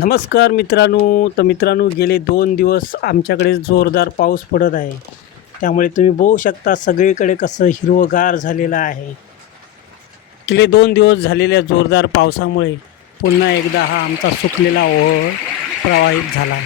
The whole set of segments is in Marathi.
नमस्कार मित्रांनो, गेले 2 दिवस आमच्याकडे जोरदार पाऊस पडत आहे. त्यामुळे तुम्ही बघू शकता सगळीकडे कसं हिरवंगार झालेलं आहे. गेले 2 दिवस झालेल्या जोरदार पावसामुळे पुन्हा एकदा हा आमचा सुकलेला ओहोळ प्रवाहित झाला.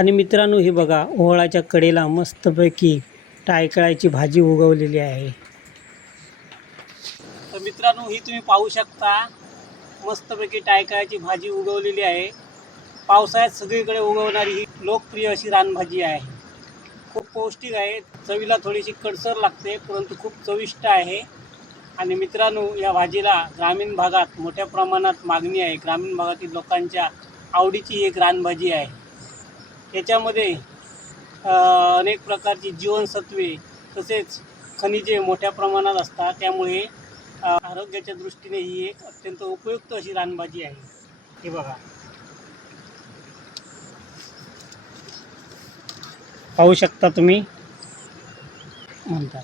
आणि मित्रांनो, हे बघा, ओहोळाच्या कडेला मस्तपैकी टायकळाची भाजी उगवलेली आहे. तर मित्रांनो, ही तुम्ही पाहू शकता मस्तपैकी टायकळाची भाजी उगवलेली आहे. पावसाळ्यात सगळीकडे उगवणारी ही लोकप्रिय अशी रानभाजी आहे. खूप पौष्टिक आहे, चवीला थोडीशी कडसर लागते, परंतु खूप चविष्ट आहे. आणि मित्रांनो, या भाजीला ग्रामीण भागात मोठ्या प्रमाणात मागणी आहे. ग्रामीण भागातील लोकांच्या आवडीची एक रानभाजी आहे. याच्यामध्ये अनेक प्रकारची जीवनसत्वे तसेच खनिजे मोठ्या प्रमाणात असतात. त्यामुळे आरोग्याच्या दृष्टीने ही एक अत्यंत उपयुक्त अशी रानभाजी आहे. हे बघा, पाहू शकता तुम्ही म्हणतात.